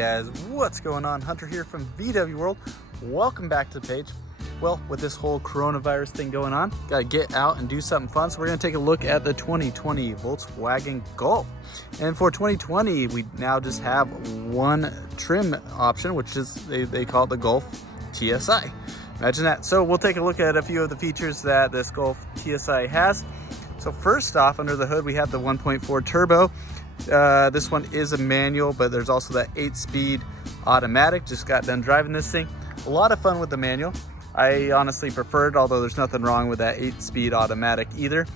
guys, what's going on? Hunter here from VW World. Welcome back to the page. Well, with this whole coronavirus thing going on, gotta get out and do something fun. So we're gonna take a look at the 2020 Volkswagen Golf. And for 2020, we now just have one trim option, which is they call it the Golf TSI. Imagine that. So we'll take a look at a few of the features that this Golf TSI has. So first off, under the hood, we have the 1.4 turbo. This one is a manual, but there's also that 8-speed automatic. Just got done driving this thing. A lot of fun with the manual. I honestly prefer it, although there's nothing wrong with that 8-speed automatic either.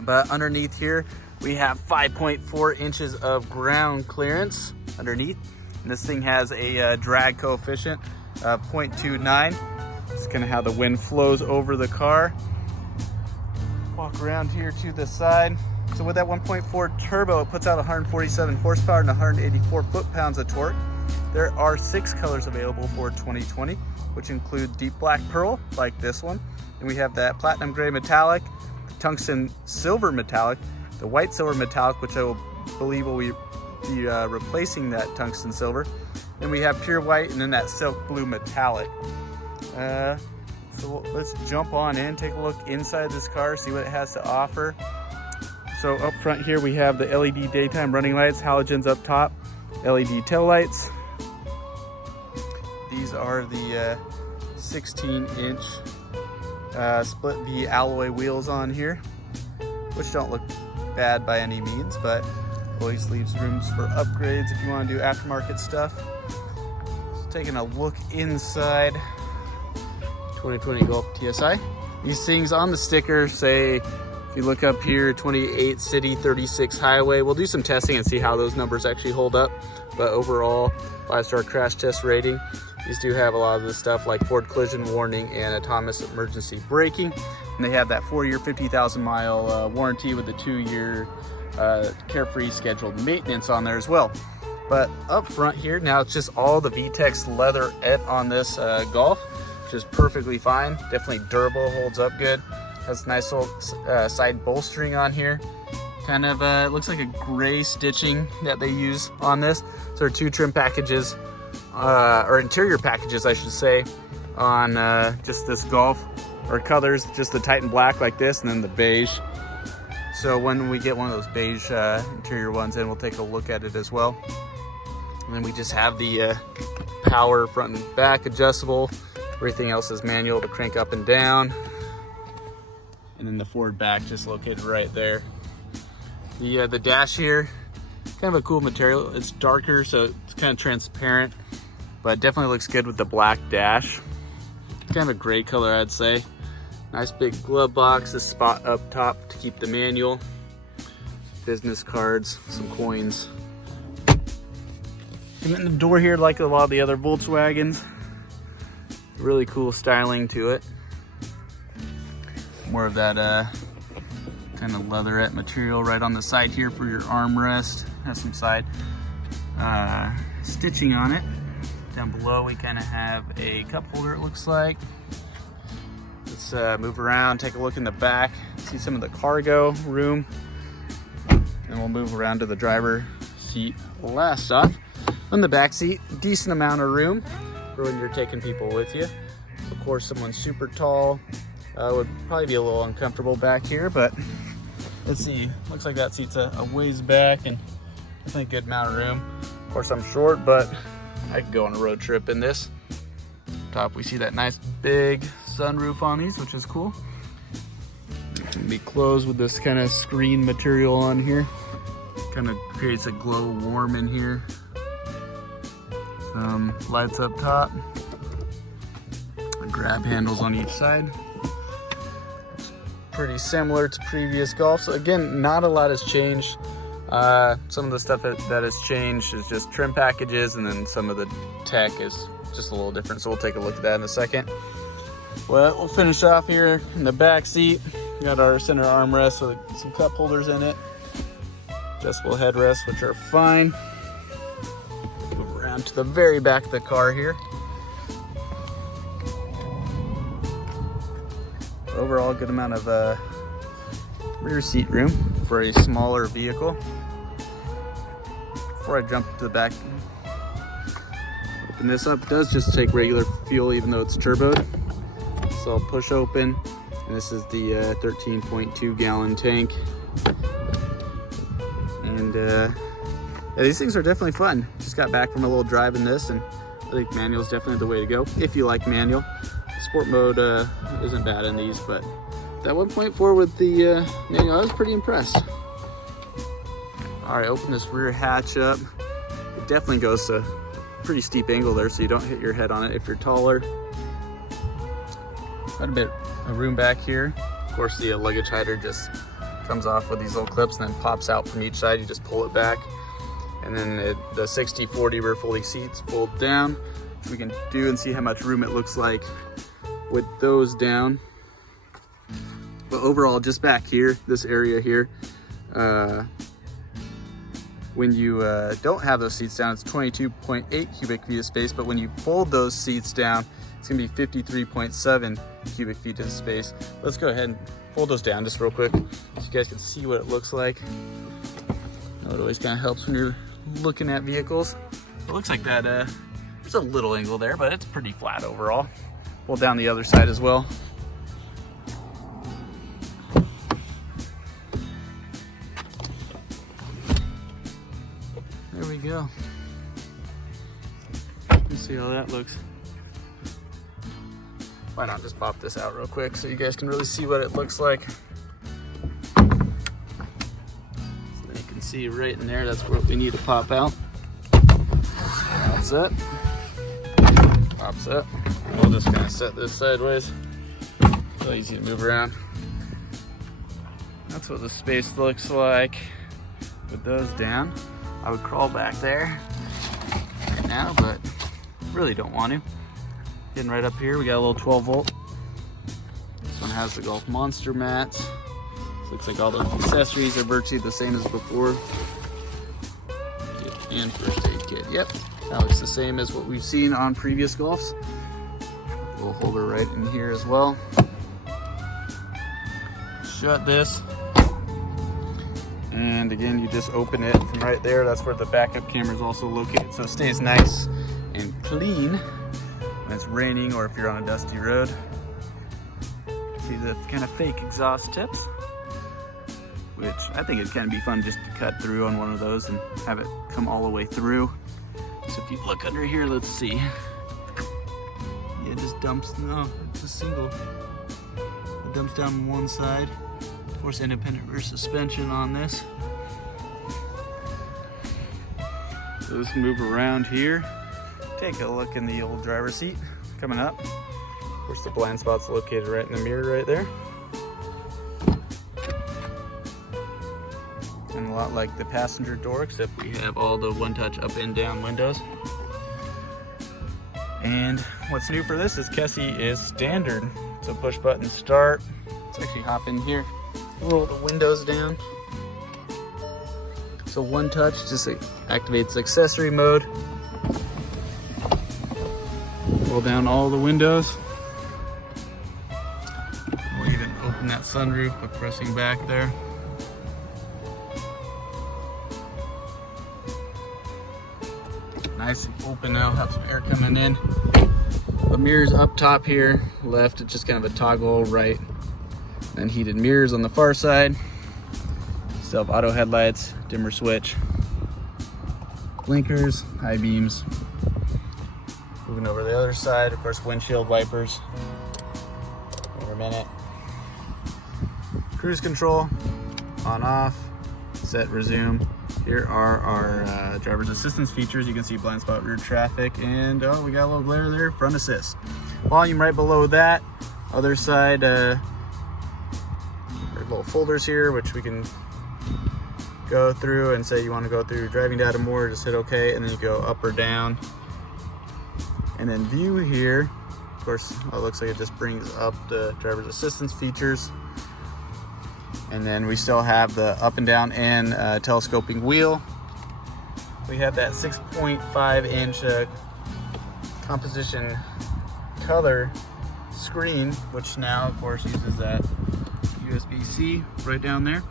But underneath here, we have 5.4 inches of ground clearance underneath. And this thing has a drag coefficient of 0.29. It's kind of how the wind flows over the car. Walk around here to the side. So with that 1.4 turbo, it puts out 147 horsepower and 184 foot-pounds of torque. There are 6 colors available for 2020, which include deep black pearl, like this one. And we have that platinum gray metallic, tungsten silver metallic, the white silver metallic, which I believe will be replacing that tungsten silver. Then we have pure white, and then that silk blue metallic. So let's jump on in, take a look inside this car, see what it has to offer. So up front here, we have the LED daytime running lights, halogens up top, LED tail lights. These are the 16-inch split V alloy wheels on here, which don't look bad by any means, but always leaves rooms for upgrades if you want to do aftermarket stuff. So taking a look inside 2020 Golf TSI. These things on the sticker say, if you look up here, 28 city, 36 highway. We'll do some testing and see how those numbers actually hold up. But overall, 5-star crash test rating. These do have a lot of the stuff like forward collision warning and autonomous emergency braking. And they have that 4-year, 50,000 mile warranty with the 2-year carefree scheduled maintenance on there as well. But up front here, now it's just all the VTEX leatherette on this Golf, which is perfectly fine. Definitely durable, holds up good. Has nice little side bolstering on here. Kind of looks like a gray stitching that they use on this. So there are 2 trim packages, or interior packages I should say, on just this Golf, or colors, just the Titan black like this, and then the beige. So when we get one of those beige interior ones in, we'll take a look at it as well. And then we just have the power front and back adjustable. Everything else is manual to crank up and down. And then the forward back just located right there. The dash here, kind of a cool material. It's darker, so it's kind of transparent, but definitely looks good with the black dash. Kind of a gray color, I'd say. Nice big glove box, this spot up top to keep the manual, business cards, some coins. And then the door here, like a lot of the other Volkswagens, really cool styling to it. More of that kind of leatherette material right on the side here for your armrest. Has some side stitching on it. Down below we kind of have a cup holder, it looks like. Let's move around, take a look in the back, see some of the cargo room. And we'll move around to the driver seat last off. On the back seat, decent amount of room for when you're taking people with you. Of course, someone super tall would probably be a little uncomfortable back here, but let's see. Looks like that seat's a ways back and definitely a good amount of room. Of course, I'm short, but I could go on a road trip in this. Top, we see that nice big sunroof on these, which is cool. It can be closed with this kind of screen material on here. Kind of creates a glow warm in here. Some lights up top. Grab handles on each side. Pretty similar to previous Golfs. So again, not a lot has changed. Some of the stuff that has changed is just trim packages, and then some of the tech is just a little different. So we'll take a look at that in a second. Well, we'll finish off here in the back seat. We got our center armrest with some cup holders in it. Adjustable headrests, which are fine. Move around to the very back of the car here. Overall, good amount of rear seat room for a smaller vehicle. Before I jump to the back, open this up. It does just take regular fuel even though it's turboed. So I'll push open, and this is the 13.2 gallon tank. And yeah, these things are definitely fun. Just got back from a little drive in this, and I think manual is definitely the way to go if you like manual. Sport mode isn't bad in these, but that 1.4 with the manual, I was pretty impressed. All right, open this rear hatch up. It definitely goes to a pretty steep angle there, so you don't hit your head on it if you're taller. Quite a bit of room back here. Of course, the luggage hider just comes off with these little clips and then pops out from each side. You just pull it back. And then the 60/40 rear folding seats fold down, which we can do and see how much room it looks like with those down. But overall, just back here, this area here, when you don't have those seats down, it's 22.8 cubic feet of space, but when you fold those seats down, it's gonna be 53.7 cubic feet of space. Let's go ahead and fold those down just real quick so you guys can see what it looks like. I know it always kind of helps when you're looking at vehicles. It looks like that, there's a little angle there, but it's pretty flat overall. Fold down the other side as well. There we go. Let's see how that looks. Why not just pop this out real quick so you guys can really see what it looks like. So you can see right in there, that's what we need to pop out. Pops up. Pops up. We'll just kind of set this sideways. So easy to move around. That's what the space looks like with those down. I would crawl back there right now, but really don't want to. Getting right up here, we got a little 12 volt. This one has the Golf Monster mats. Looks like all the accessories are virtually the same as before. And first aid kit, yep. That looks the same as what we've seen on previous Golfs. A little holder right in here as well. Shut this. And again, you just open it from right there. That's where the backup camera is also located. So it stays nice and clean when it's raining or if you're on a dusty road. See the kind of fake exhaust tips, which I think it'd kind of be fun just to cut through on one of those and have it come all the way through. So if you look under here, let's see. Yeah, it just dumps, no, it's a single. It dumps down one side. Of course, independent rear suspension on this. So this can move around here. Take a look in the old driver's seat coming up. Of course, the blind spot's located right in the mirror right there. And a lot like the passenger door, except we have all the one-touch up and down windows. And what's new for this is Kessie is standard. So push button start. Let's actually hop in here. Roll the windows down. So one touch just activates accessory mode. Roll down all the windows. We'll even open that sunroof by pressing back there. Nice and open now, have some air coming in. The mirrors up top here, left, it's just kind of a toggle, right. And heated mirrors on the far side. Still have auto headlights, dimmer switch, blinkers, high beams. Moving over the other side, of course, windshield wipers. Over a minute. Cruise control, on off, set, resume. Here are our driver's assistance features. You can see blind spot, rear traffic, and oh, we got a little glare there, front assist. Volume right below that. Other side, little folders here, which we can go through and say you want to go through driving data more, just hit OK, and then you go up or down. And then view here, of course, it looks like it just brings up the driver's assistance features. And then we still have the up and down and telescoping wheel. We have that 6.5 inch composition color screen, which now of course uses that USB-C right down there.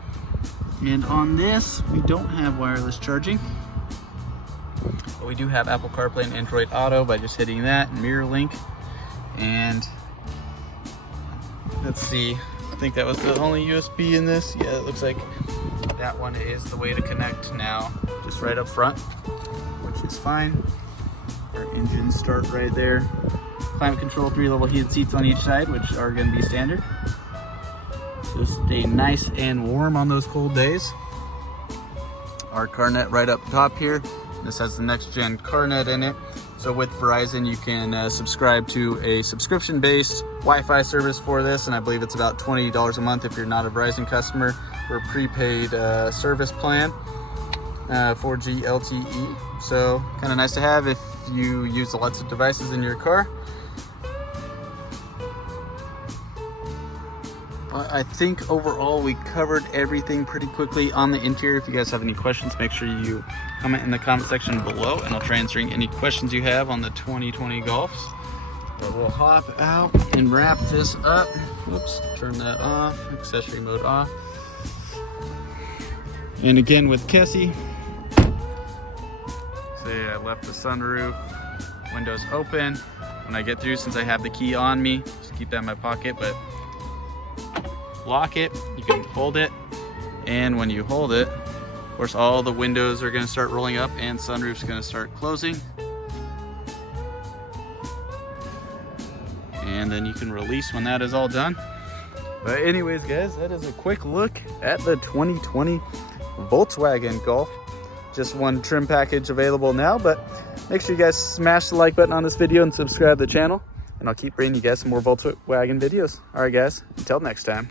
And on this, we don't have wireless charging. But we do have Apple CarPlay and Android Auto by just hitting that, mirror link. And let's see, I think that was the only USB in this. Yeah, it looks like that one is the way to connect now, just right up front, which is fine. Our engines start right there. Climate control, 3-level heated seats on each side, which are going to be standard. So stay nice and warm on those cold days. Our CarNet right up top here. This has the next gen CarNet in it. So with Verizon, you can subscribe to a subscription-based Wi-Fi service for this, and I believe it's about $20 a month if you're not a Verizon customer for a prepaid service plan, 4G LTE. So kind of nice to have if you use lots of devices in your car. I think overall we covered everything pretty quickly on the interior. If you guys have any questions, make sure you comment in the comment section below, and I'll try answering any questions you have on the 2020 Golfs. But we'll hop out and wrap this up. Whoops, turn that off, accessory mode off. And again with Kessie, say I left the sunroof, windows open. When I get through, since I have the key on me, just keep that in my pocket, but lock it, you can hold it, and when you hold it, of course all the windows are going to start rolling up and sunroof's going to start closing, and then you can release when that is all done. But anyways guys, that is a quick look at the 2020 Volkswagen Golf. Just one trim package available now, but make sure you guys smash the like button on this video and subscribe to the channel, and I'll keep bringing you guys some more Volkswagen videos. All right guys, until next time.